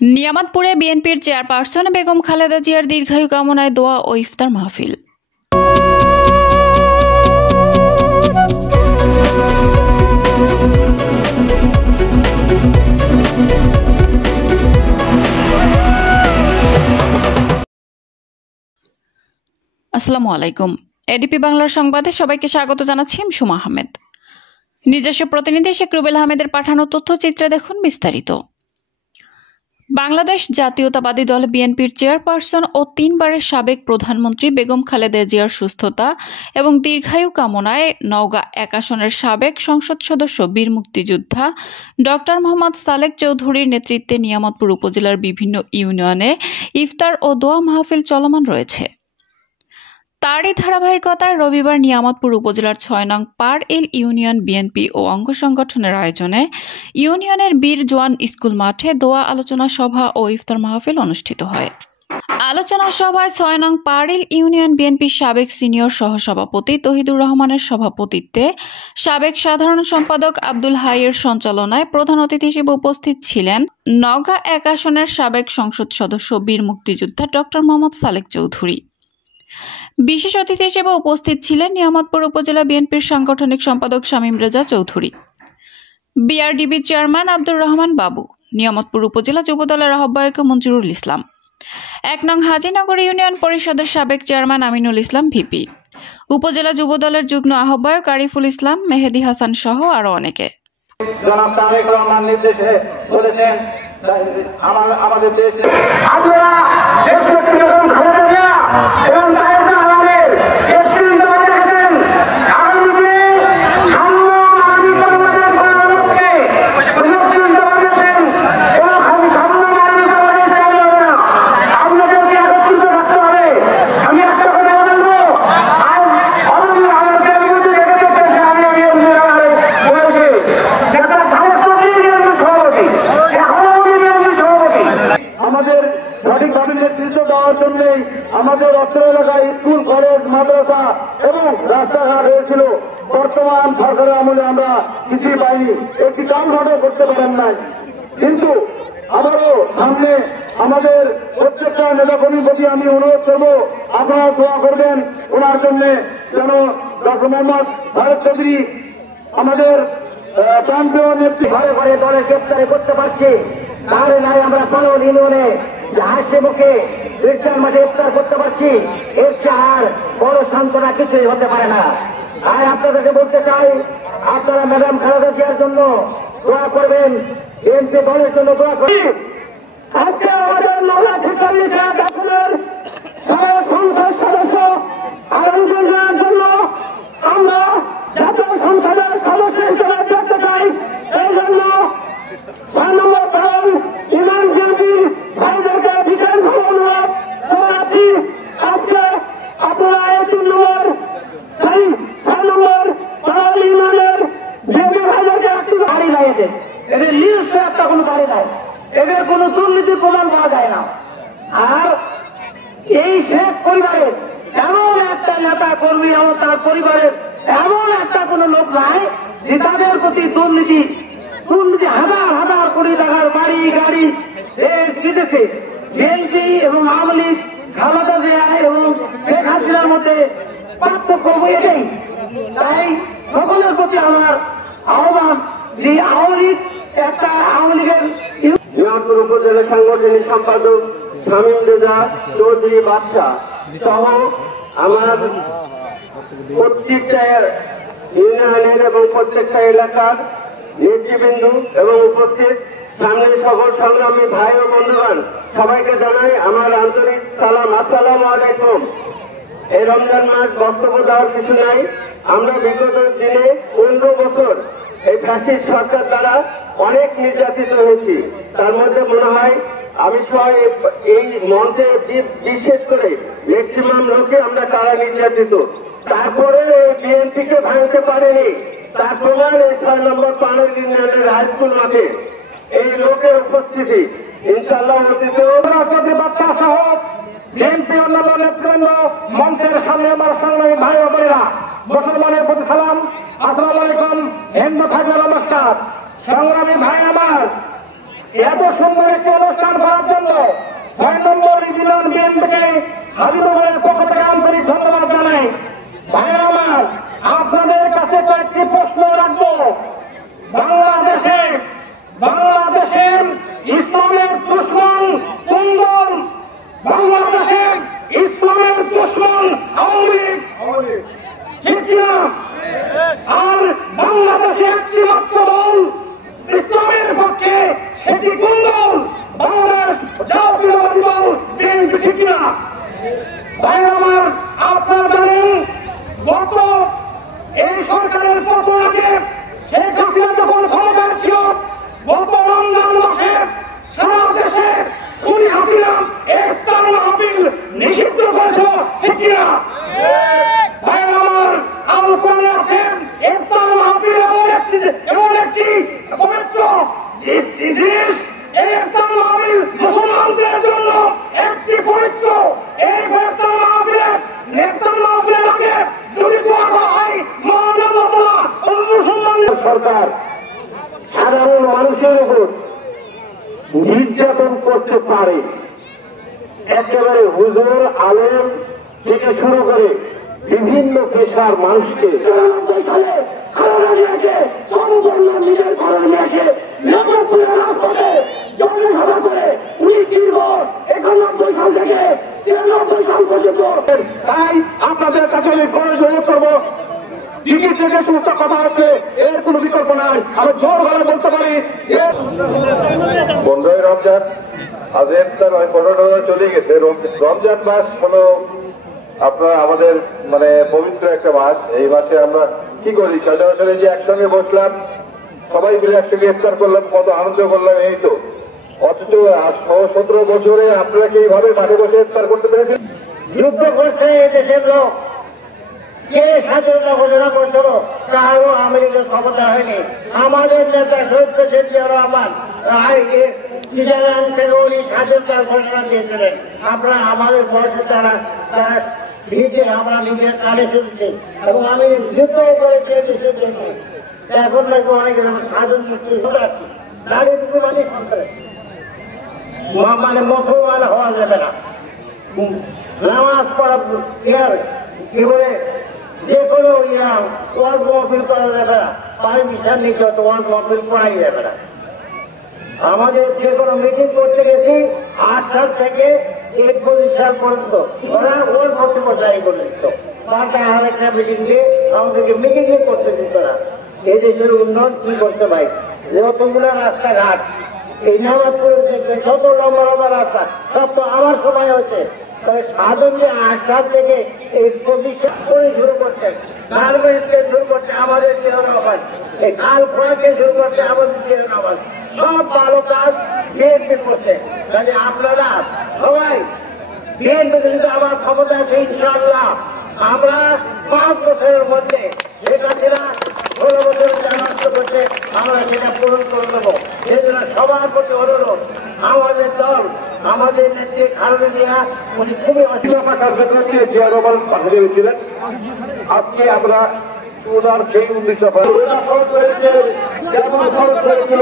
নিয়ামতপুরে বিএনপির চেয়ারপারসন বেগম খালেদা জিয়ার দীর্ঘায়ু কামনায় দোয়া ও ইফতার মাহফিল। আসসালামু আলাইকুম। এডিপি বাংলার সংবাদে সবাইকে স্বাগত জানাচ্ছি আমি সুমা আহমেদ। নিজস্ব প্রতিনিধি শেখ রুবেল আহমেদের পাঠানো তথ্যচিত্রে দেখুন বিস্তারিত। বাংলাদেশ জাতীয়তাবাদী দল বিএনপির চেয়ারপারসন ও 3 বারের সাবেক প্রধানমন্ত্রী বেগম খালেদা জিয়ার সুস্থতা এবং দীর্ঘায়ু কামনায় নওগাঁ 1 আসনের সাবেক সংসদ সদস্য বীর মুক্তিযোদ্ধা ডক্টর মোহাম্মদ সালেক চৌধুরীর নেতৃত্বে নিয়ামতপুর উপজেলার বিভিন্ন ইউনিয়নে ইফতার ও দোয়া মাহফিল চলমান রয়েছে। তারই ধারাবাহিকতায় রবিবার নিয়ামতপুর উপজেলার 6 নং পাড়ইল ইউনিয়ন বিএনপি ও অঙ্গ সংগঠনের আয়োজনে ইউনিয়নের বীর জওয়ান স্কুল মাঠে দোয়া আলোচনা সভা ও ইফতার মাহফিল অনুষ্ঠিত হয়। আলোচনা সভায় 6 নং পাড়ইল ইউনিয়ন বিএনপির সাবেক সিনিয়র সহসভাপতি তহিদুর রহমানের সভাপতিত্বে সাবেক সাধারণ সম্পাদক আব্দুল হাইয়ের সঞ্চালনায় প্রধান অতিথি হিসেবে উপস্থিত ছিলেন নওগাঁ 1 আসনের সাবেক সংসদ সদস্য বীর মুক্তিযোদ্ধা ডক্টর মোহাম্মদ সালেক চৌধুরী। বিশেষ অতিথি হিসেবে উপস্থিত ছিলেন নিয়ামতপুর উপজেলা বিএনপির সাংগঠনিক সম্পাদক শামীম রেজা চৌধুরী, বিআরডিবি চেয়ারম্যান আব্দুর রহমান বাবু, নিয়ামতপুর উপজেলা যুবদলের আহ্বায়ক মঞ্জুরুল ইসলাম, 1 নং হাজিনগর ইউনিয়ন পরিষদের সাবেক চেয়ারম্যান আমিনুল ইসলাম ভিপি, উপজেলা যুবদলের যুগ্ম আহ্বায়ক আরিফুল ইসলাম, মেহেদি হাসান সহ আরো অনেকে। জনাব তারেক রহমান নির্দেশে বলেছেন আমাদের দেশে আমাদের অত্র এলাকায় স্কুল, কলেজ, মাদ্রাসা এবং রাস্তাঘাট হয়েছিল। বর্তমান সরকারের আমলে আমরা কিছুই পাইনি, একটি কালভার্টও করতে পারেন নাই। কিন্তু আবারও সামনে আমাদের প্রত্যেকটা নেতাকর্মীর প্রতি আমি অনুরোধ করবো, আপনারা দোয়া করবেন ওনার জন্য, যেন ডক্টর মোহাম্মদ সালেক চৌধুরী আমাদের প্রান্তীয় নেত্রী ঘরে ঘরে দলে গ্রেপ্তার করতে পারছি। তাহলে নাই আমরা পালন ইউনিয়নে হাসি মুখে রিক্সার মাঝে ইফতার করতে পারছি, এর আর বড় সান্ত্বনা কিছুই হতে পারে না। আর আপনাদেরকে বলতে চাই, আপনারা ম্যাডাম খালেদা জিয়ার জন্য দোয়া করবেন, বিএনপি দলের জন্য দোয়া করবেন। আজকে আমাদের নওগাঁ 46 আসনের সংসদ সদস্য আলমগীরের জন্য আমরা জাতীয় সংসদের সদস্য হিসেবে দেখতে চাই। এই জন্য 6 নম্বর পাড়ল ইউনিয়ন বিএনপি ভাইদেরকে বিশেষভাবে অনুরোধ জানাচ্ছি, আজকে আপনারা এই 3 নম্বর 6 নম্বর পাড়ল ইউনিয়নের বিএনপি ভাইদেরকে একটু গাড়ি লাগিয়েছে। এদের লিস্ট একটা কোনো গাড়ি নাই, এদের কোনো দুর্নীতির প্রমাণ পাওয়া যায় না। আর এই শেখ পরিবারের এমন একটা নেতা কর্মী এবং তার পরিবারের এমন একটা কোনো লোক নাই যে তাদের প্রতি দুর্নীতি হাজার হাজার কোটি টাকার বাড়ি গাড়ি দিতেছে। বিএনপি এবং আওয়ামী লীগ, খালেদা জিয়া এবং শেখ হাসিনার মধ্যে পার্থক্য এটাই। তাই সকলের প্রতি আমার আহ্বান যে আওয়ামী লীগের নিয়ামতপুর উপজেলা সাংগঠনিক সম্পাদক শামীম রেজা চৌধুরী বাদশাহ সহ আমার প্রত্যেকটা ইউনিয়নের এবং প্রত্যেকটা এলাকার নেতৃবৃন্দ এবং উপস্থিত সামনে সকল সংগ্রামী ভাই ও বন্ধুগণ, সবাইকে জানাই আমার আন্তরিক সালাম, আসসালামু আলাইকুম। এই রমজান মাস বক্তব্য দেওয়ার কিছু নাই। আমরা বিগত দিনে 15 বছর এই ফ্যাসিস্ট সরকার দ্বারা অনেক নির্যাতিত হয়েছি। তার মধ্যে মনে হয় আমি সবাই এই মঞ্চে বিশেষ করে ম্যাক্সিমাম লোকে আমরা তারা নির্যাতিত। তারপরে বিএনপিকে ভাঙতে পারেনি, তার প্রমাণ এই 6 নম্বর পাড়ল ইউনিয়নের হাইস্কুল মাঠে এই লোকের উপস্থিতি। ইনশাআল্লাহ রাষ্ট্রপতি বাদশাহ সহ বিএনপি অন্যান্য নেতৃবৃন্দ মঞ্চের সামনে আমার সংগ্রামী ভাই ও বোনেরা, মুসলমানের প্রতি সালাম, আসসালামু আলাইকুম, হিন্দু থাকলে নমস্কার। সংগ্রামী ভাই আমার, এত সুন্দর একটি অনুষ্ঠান করার জন্য 6 নম্বর ইউনিয়ন বিএনপিকে হাবিবুরের পক্ষ থেকে আন্তরিক ধন্যবাদ জানাই। ভাইরা আমার, আপনাদের কাছে কয়েকটি প্রশ্ন রাখবো। বাংলাদেশে ইসলামের দুশমন কোন দল? বাংলাদেশে ইসলামের দুশমন আওয়ামী লীগ, ঠিক না? আর বাংলাদেশে একটি মাত্র দল ইসলামের পক্ষে, সেটি কোন দল? বাংলাদেশ জাতীয়তাবাদী দল বিএনপি, ঠিক না? ভাই আমার, আপনারা জানেন গত এই সরকারের পতন আগে শেখ হাসিনা যখন ক্ষমতায় ছিল, গত রমজান মাসে সারা দেশে খুনি হাসিনা ইফতার মাহফিল নিষিদ্ধ করেছিল, ঠিক না? ভাই আমার, আল কোরআনে আছে ইফতার মাহফিল এমন একটি পবিত্র জিনিস। এই ইফতার মাহফিল মুসলমানদের জন্য একটি পবিত্র। এই ইফতার মাহফিলকে যদি দোয়া করা হয়, মহান আল্লাহ তাআলা মুসলমানদের সরকার সাধারণ মানুষের উপর নির্যাতন করতে পারে। একেবারে হুজুর আলেম থেকে শুরু করে বিভিন্ন পেশার মানুষকে নিজের ঘরের মেয়েকে জনসভা করে উনি দীর্ঘ 91 সাল থেকে 96 সাল পর্যন্ত। তাই আপনাদের কাছে আমি অনুরোধ করবো, টিকিট থেকে সমস্ত কথা হচ্ছে, এর কোনো বিকল্প নাই। আমি জোর গলায় বলতে পারি, 15ই রমজান আজ ইফতার 15 চলে গেছে। রমজান মাস হলো আপনার আমাদের মানে পবিত্র একটা মাস। এই মাসে আমরা কি করি, সচরাচর যে একসঙ্গে বসলাম, সবাই মিলে একসঙ্গে ইফতার করলাম, কত আনন্দ করলাম, এই তো। অথচ 17 বছরে আপনারা কি এইভাবে মাঠে বসে ইফতার করতে পেরেছেন? যুদ্ধ করছে দেশের লোক, কে স্বাধীনতা ঘোষণা করছিল, কারো আমেরিকার ক্ষমতা হয়নি। আমাদের নেতা শহীদ প্রেসিডেন্ট জিয়াউর রহমান সুইজারল্যান্ড থেকে উনি স্বাধীনতার ঘোষণা দিয়েছিলেন। আমরা আমাদের বয়সে তারা ভিজে আমরা নিজের কানে শুনছি, এবং আমি যুদ্ধ করেছি দেশের জন্য। এখন নাকি অনেক স্বাধীন মুক্তি আছি, দাঁড়িয়ে দুটো মানে মুসলমান হওয়া যাবে না, নামাজ পড়া কি বলে যে কোনো ওয়ার্ল্ড মহফিল করা যাবে না, পারমিশন নিতে হতো, ওয়ার্ল্ড মহফিল করাই যাবে না। আমাদের যে কোনো মিটিং করতে গেছি 8 সাল থেকে 21 সাল পর্যন্ত ওরা ওয়ার্ল্ড মহফিল জারি করে দিত। পাল্টা আরেকটা মিটিং দিয়ে আমাদেরকে মিটিং করতে দিত না। এই দেশের উন্নয়ন কি করতে পারি, যতগুলো রাস্তাঘাট এই নামাজপুর যত লম্বা লম্বা রাস্তা সব তো আমার সময় হয়েছে। সাধন যে 8 সাল থেকে এই প্রতিষ্ঠা করে শুরু করছে, গার্মেন্টসকে শুরু করছে আমাদের চেহারাবাদ, এই খাল খোয়াকে শুরু করছে আমাদের চেহারাবাদ, সব ভালো কাজ বিএনপি করছে। তাহলে আপনারা সবাই বিএনপি যদি আমার ক্ষমতা আছে, ইনশাআল্লাহ আমরা 5 বছরের মধ্যে যেটা ছিলা 16 বছরের জানান্ত করছে, আমরা সেটা পূরণ করে দেবো। সেই জন্য সবার প্রতি অনুরোধ, আমাদের দল, আমাদের নেত্রী খালেদা জিয়া উনি খুবই অসুবিধা জিয়াউর রহমান পাঠিয়ে দিয়েছিলেন। আজকে আমরা ওনার সেই 19 যেমন খরচ করেছিল